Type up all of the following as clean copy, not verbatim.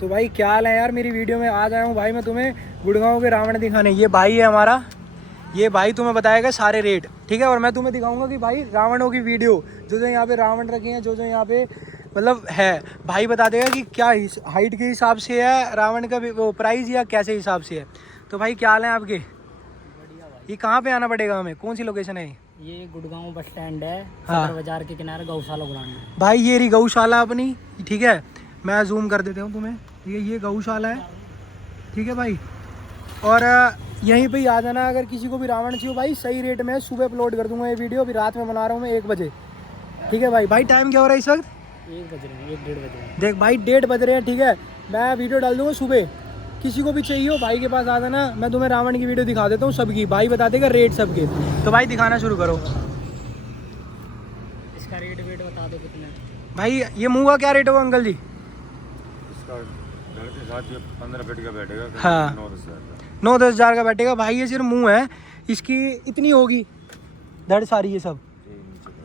तो भाई क्या हाल है यार, मेरी वीडियो में आज आया हूँ भाई मैं तुम्हें गुड़गांव के रावण दिखाने। ये भाई है हमारा, ये भाई तुम्हें बताएगा सारे रेट, ठीक है। और मैं तुम्हें दिखाऊंगा कि भाई रावणों की वीडियो जो जो यहाँ पे रावण रखे हैं, जो जो यहाँ पे मतलब है, भाई बता देगा कि क्या हाइट के हिसाब से है रावण का वो प्राइस या कैसे हिसाब से है। तो भाई क्या हाल है आपके? बढ़िया भाई। ये कहाँ पे आना पड़ेगा हमें, कौन सी लोकेशन है ये गुड़गांव बस स्टैंड है, हाँ। सदर बाजार के किनारे गौशाला ग्राउंड में। भाई ये रही गौशाला अपनी, ठीक है। मैं जूम कर देता हूँ तुम्हें, ठीक है। ये गौशाला है, ठीक है भाई। और यहीं पे ही आ जाना अगर किसी को भी रावण चाहिए भाई, सही रेट में। सुबह अपलोड कर दूंगा ये वीडियो, अभी रात में बना रहा हूँ मैं 1 बजे, ठीक है भाई। भाई टाइम क्या हो रहा है इस वक्त? 1 बज रहे हैं, 1-1:30 बज रहे हैं। देख भाई 1:30 बज रहे हैं, ठीक है। मैं वीडियो डाल दूंगा सुबह, किसी को भी चाहिए हो भाई के पास आ जाना। मैं तुम्हें रावण की वीडियो दिखा देता हूँ सबकी, भाई बता देगा रेट सबके। तो भाई दिखाना शुरू करो। इसका रेट वेट बता दो कितना है। भाई ये मुँह का क्या रेट होगा अंकल जी? इसका घर के साथ ये 15 फीट का बैठेगा। हाँ। 9-10 हज़ार का। 9-10 हज़ार का बैठेगा भाई। ये सिर्फ मुँह है, इसकी इतनी होगी धड़ सारी, ये सब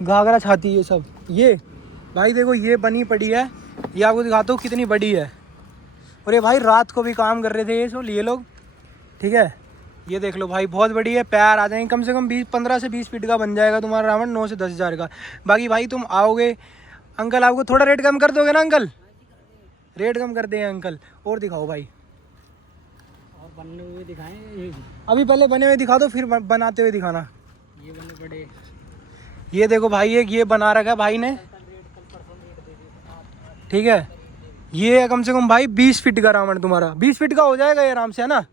घाघरा छाती ये सब। ये भाई देखो ये बनी पड़ी है, ये आपको दिखाता हूँ कितनी बड़ी है। और ये भाई रात को भी काम कर रहे थे ये लोग, ठीक है। ये देख लो भाई बहुत बड़ी है, पैर आ जाएंगे कम से कम 15 से 20 फीट का बन जाएगा तुम्हारा रावण, 9 से 10 हज़ार का। बाकी भाई तुम आओगे अंकल, आपको थोड़ा रेट कम कर दोगे ना अंकल? रेट कम कर देंगे अंकल। और दिखाओ भाई, और बनने हुए दिखाएं ये भी। अभी पहले बने हुए दिखा दो, फिर बनाते हुए दिखाना। ये बने बड़े। ये देखो भाई एक ये बना रखा है भाई ने, ठीक है। ये है कम से कम भाई 20 फीट का रावण तुम्हारा, 20 फीट का हो जाएगा ये आराम से, है ना।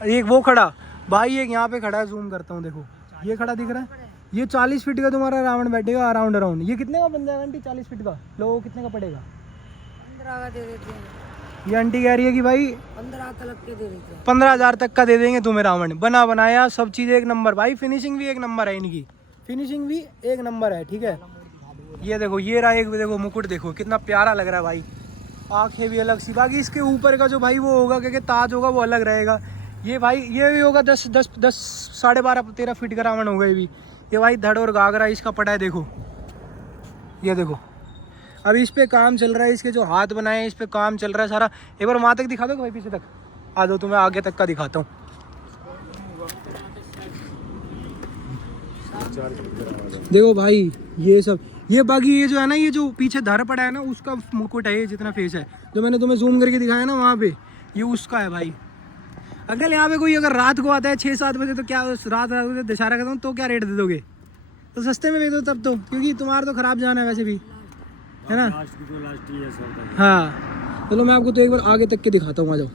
एक वो खड़ा भाई, एक यहाँ पे खड़ा है, जूम करता हूँ देखो, ये खड़ा दिख रहा है। ये 40 फीट का तुम्हारा रावण बैठेगा अराउंड अराउंड। ये कितने का बन जाएगा आंटी 40 फीट का? लोगों कितने का पड़ेगा? 15 का दे देते हैं। ये आंटी कह रही है कि भाई 15 तक के दे देते हैं। 15,000 तक का दे देंगे तुम्हें रावण, बना बनाया सब चीज़ एक नंबर भाई। फिनिशिंग भी एक नंबर है इनकी, फिनिशिंग भी एक नंबर है, ठीक है। ये देखो ये रहा एक, देखो मुकुट देखो कितना प्यारा लग रहा है भाई, आंखें भी अलग सी। बाकी इसके ऊपर का जो भाई वो होगा क्या ताज होगा, वो अलग रहेगा। ये भाई ये भी होगा 10 साढ़े 12-13 फीट का रावण होगा ये भी। ये भाई धड़ और घाघरा इसका पटा है देखो, ये देखो। अभी इस पे काम चल रहा है, इसके जो हाथ बनाए हैं इस पे काम चल रहा है सारा। एक बार वहाँ तक दिखा दो भाई, पीछे तक आ जाओ, तुम्हें आगे तक का दिखाता हूँ। देखो भाई ये सब, ये बाकी ये जो है ना, ये जो पीछे धर पड़ा है ना, उसका मुकुट है ये, जितना फेस है जो मैंने तुम्हें जूम करके दिखाया ना वहाँ पे, ये उसका है भाई। अगर यहाँ पे कोई अगर रात को आता है 6-7 बजे, तो क्या रात बजे दशहरा करता हूँ, तो क्या रेट दे दोगे? तो सस्ते में दे दो तब तो, क्योंकि तुम्हारा तो खराब जाना है वैसे भी, है ना। लास्ट ही है सब। हाँ चलो मैं आपको तो एक बार आगे तक के दिखाता हूँ, आ जाओ।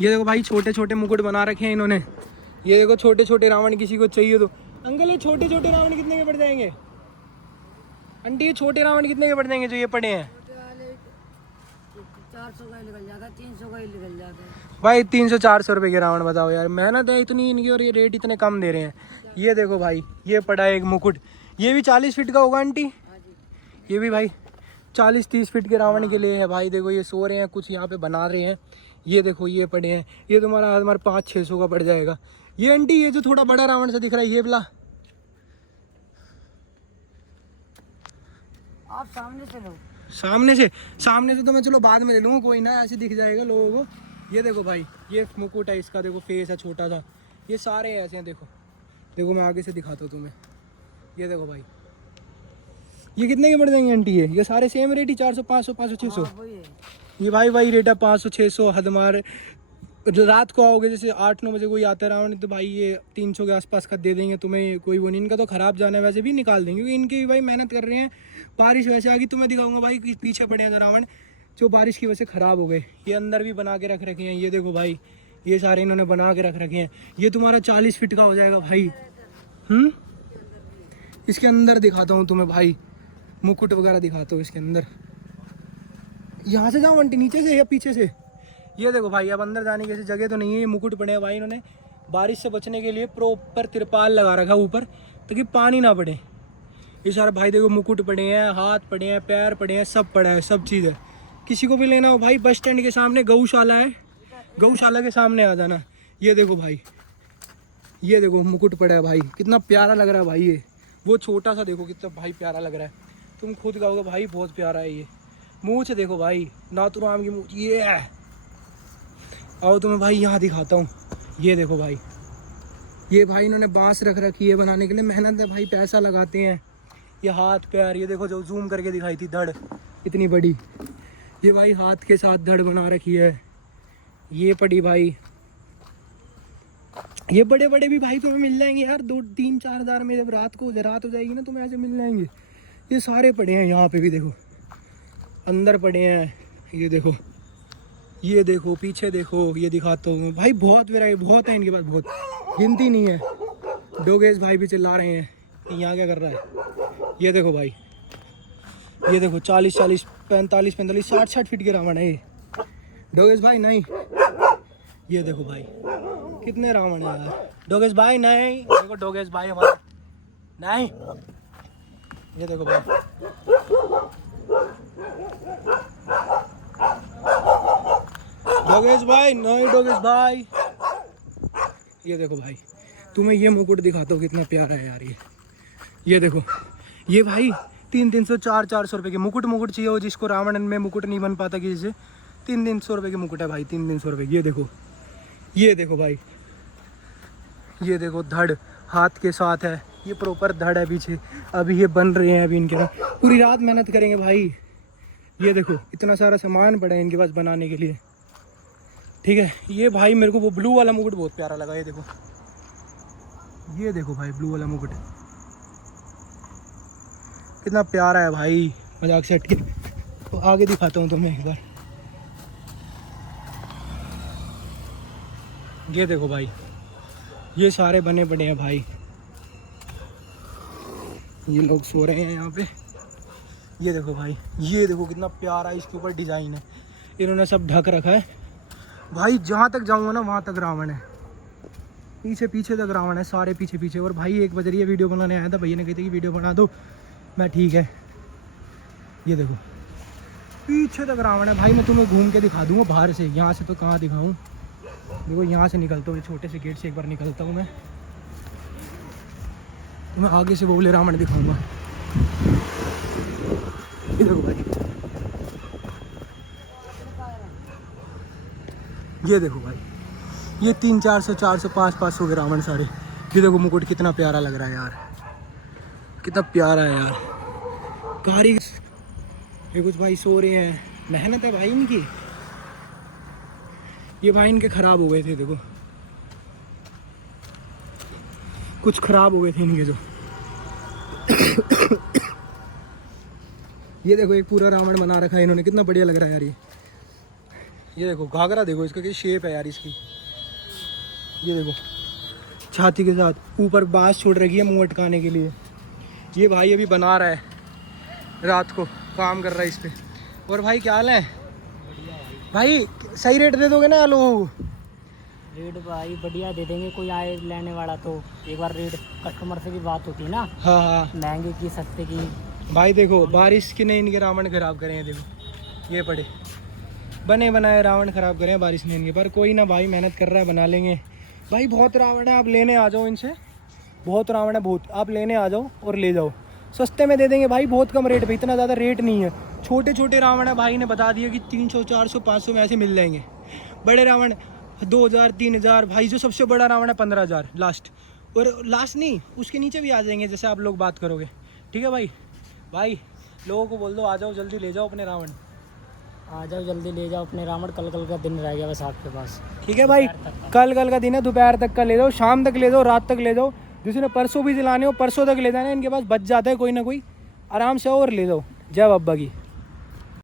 ये देखो भाई छोटे छोटे मुकुट बना रखे हैं इन्होंने। ये देखो छोटे छोटे रावण, किसी को चाहिए तो। अंकल ये छोटे छोटे रावण कितने के पड़ जाएंगे? आंटी ये छोटे रावण कितने के पड़ जाएंगे जो ये पड़े हैं? 400 का ही निकल जाता है, 300 का ही निकल जाता है भाई 300-400 रुपये के रावण, बताओ यार, मेहनत है इतनी इनकी और ये रेट इतने कम दे रहे हैं। ये देखो भाई ये पड़ा है एक मुकुट, ये भी 40 फीट का होगा आंटी। ये भी भाई 40-30 फीट के रावण के लिए है भाई। देखो ये सो रहे हैं, कुछ यहाँ पे बना रहे हैं। ये देखो ये पड़े हैं, ये तुम्हारा 500-600 का पड़ जाएगा। ये आंटी ये जो थोड़ा बड़ा रावण सा दिख रहा है ये वाला, आप सामने से लो। सामने से तो मैं चलो बाद में ले लूँगा, कोई ना, ऐसे दिख जाएगा लोगों को। ये देखो भाई ये मुकुट है इसका, देखो फेस है छोटा सा, ये सारे ऐसे हैं। देखो देखो मैं आगे से दिखाता हूँ तुम्हें। ये देखो भाई ये कितने के पड़ जाएंगे आंटी? ये सारे सेम रेट ही, 400, 500, 500, 600। ये भाई रेट है 500, 600। हदमार रात को आओगे, जैसे 8-9 बजे कोई आता है रावण, तो भाई ये 300 के आसपास का दे देंगे तुम्हें, कोई वो नहीं। इनका तो ख़राब जाना है, वैसे भी निकाल देंगे क्योंकि इनके भी भाई मेहनत कर रहे हैं। बारिश वैसे आ गई, तुम्हें दिखाऊंगा भाई कि पीछे पड़े हैं तो रावण जो बारिश की वजह से ख़राब हो गए। ये अंदर भी बना के रख रखे हैं, ये देखो भाई ये सारे इन्होंने बना के रख रखे हैं। ये तुम्हारा 40 फीट का हो जाएगा भाई। इसके अंदर दिखाता हूँ तुम्हें भाई, मुकुट वगैरह दिखाता हूँ इसके अंदर। यहाँ से जाओ आंटी, नीचे से या पीछे से? ये देखो भाई अब अंदर जाने की ऐसी जगह तो नहीं है। ये मुकुट पड़े हैं भाई, इन्होंने बारिश से बचने के लिए प्रॉपर तिरपाल लगा रखा है ऊपर, ताकि पानी ना पड़े। ये सारा भाई देखो मुकुट पड़े हैं, हाथ पड़े हैं, पैर पड़े हैं, सब पड़ा है, सब चीज़ है। किसी को भी लेना हो भाई, बस स्टैंड के सामने गौशाला है, गौशाला के सामने आ जाना। ये देखो भाई ये देखो मुकुट पड़ा है भाई, कितना प्यारा लग रहा है भाई। ये वो छोटा सा देखो कितना भाई प्यारा लग रहा है। तुम खुद कहोगे भाई बहुत प्यारा है ये। मूंछ देखो भाई, नाथुराम की मूंछ ये है। आओ तुम्हें भाई यहाँ दिखाता हूँ। ये देखो भाई, ये भाई इन्होंने बांस रख रखी है बनाने के लिए, मेहनत है भाई, पैसा लगाते हैं। ये हाथ पैर, ये देखो जो जूम करके दिखाई थी धड़ इतनी बड़ी, ये भाई हाथ के साथ धड़ बना रखी है। ये पड़ी भाई, ये बड़े बड़े भी भाई तुम्हें मिल जाएंगे यार 2-3-4 हज़ार में। जब रात हो जाएगी ना तुम्हें ऐसे मिल जाएंगे। ये सारे पड़े हैं यहाँ पे भी, देखो अंदर पड़े हैं। ये देखो पीछे देखो, ये दिखाता हूँ भाई। बहुत वैरायटी, बहुत है इनके पास, बहुत गिनती नहीं है। डोगेश भाई भी चिल्ला रहे हैं कि यहाँ क्या कर रहा है। ये देखो भाई, ये देखो 40-40, 45-45, 60-60 फीट के रावण है ये। डोगेश भाई नहीं, ये देखो भाई कितने रावण है यार। डोगेश भाई नहीं, देखो डोगेश भाई हमारा नहीं, ये देखो भाई। डोगेश भाई नहीं, डोगेश भाई। ये देखो भाई, तुम्हें ये मुकुट दिखाता हूँ कितना प्यारा है यार ये देखो, ये भाई 300-300, 400-400 रुपये के मुकुट चाहिए हो जिसको रावण में मुकुट नहीं बन पाता किसी से, 300-300 रुपये के मुकुट है भाई, 300-300 रुपये। ये देखो भाई, ये देखो धड़ हाथ के साथ है, ये प्रॉपर धड़ है पीछे। अभी ये बन रहे हैं, अभी इनके ना पूरी रात मेहनत करेंगे भाई। ये देखो इतना सारा सामान पड़ा है इनके पास बनाने के लिए, ठीक है। ये भाई मेरे को वो ब्लू वाला मुकुट बहुत प्यारा लगा। ये देखो भाई ब्लू वाला मुकुट कितना प्यारा है भाई, मजाक से हट के। तो आगे दिखाता हूँ तुम्हें एक बार। ये देखो भाई, ये सारे बने पड़े हैं भाई। ये लोग सो रहे हैं यहाँ पे। ये देखो भाई, ये देखो कितना प्यारा इसके ऊपर डिज़ाइन है, इन्होंने सब ढक रखा है भाई। जहाँ तक जाऊँगा ना वहाँ तक रावण है, पीछे तक रावण है, सारे पीछे। और भाई 1 बज रही है, वीडियो बनाने आया था, भैया ने कही थी कि वीडियो बना दो, मैं ठीक है। ये देखो पीछे तक रावण है भाई। मैं तुम्हें घूम के दिखा दूँगा बाहर से, यहाँ से तो कहाँ दिखाऊँ। देखो यहाँ से निकलता हूँ, छोटे से गेट से एक बार निकलता हूँ मैं, तुम्हें आगे से बोले रावण दिखाऊंगा। ये देखो भाई, ये देखो भाई, ये 300-400, 400, 500 के रावण सारे। ये देखो मुकुट कितना प्यारा लग रहा है यार, कितना प्यारा है यार। कारीगर ये कुछ भाई सो रहे हैं, मेहनत है भाई इनकी। ये भाई इनके ख़राब हो गए थे, देखो कुछ ख़राब हो गए थे इनके जो। ये देखो एक पूरा रावण बना रखा है इन्होंने, कितना बढ़िया लग रहा है यार ये देखो घाघरा देखो इसका क्या शेप है यार इसकी। ये देखो छाती के साथ ऊपर बांस छोड़ रखी है मुँह अटकाने के लिए। ये भाई अभी बना रहा है, रात को काम कर रहा है इस पर। और भाई क्या हाल है भाई, सही रेट दे दोगे ना लोग? रेट भाई बढ़िया दे देंगे, कोई आए लेने वाला तो एक बार रेट कस्टमर से भी बात होती है ना। हाँ महंगे की सस्ते की। भाई देखो बारिश के ने इनके रावण खराब करे हैं, देखो ये पड़े बने बनाए रावण खराब करे हैं बारिश ने इनके। पर कोई ना भाई, मेहनत कर रहा है, बना लेंगे भाई। बहुत रावण है, आप लेने आ जाओ इनसे, बहुत रावण है बहुत, आप लेने आ जाओ और ले जाओ, सस्ते में दे देंगे भाई, बहुत कम रेट पे, इतना ज़्यादा रेट नहीं है। छोटे रावण है भाई ने बता दिया कि 300, 400, 500 में ऐसे मिल जाएंगे। बड़े रावण 2000, 3000 भाई। जो सबसे बड़ा रावण है 15,000 लास्ट, और लास्ट नहीं उसके नीचे भी आ जाएंगे जैसे आप लोग बात करोगे, ठीक है भाई। भाई लोगों को बोल दो आ जाओ, जल्दी ले जाओ अपने रावण, आ जाओ जल्दी ले जाओ अपने रावण। कल का दिन रह गया बस आपके पास, ठीक है भाई। कल का दिन है, दोपहर तक का ले जाओ, शाम तक ले जाओ, रात तक ले जाओ। जिसने परसों भी दिलाने हो परसों तक ले जाना है, इनके पास बच जाता है कोई ना कोई, आराम से और ले जाओ। जय बाबा की।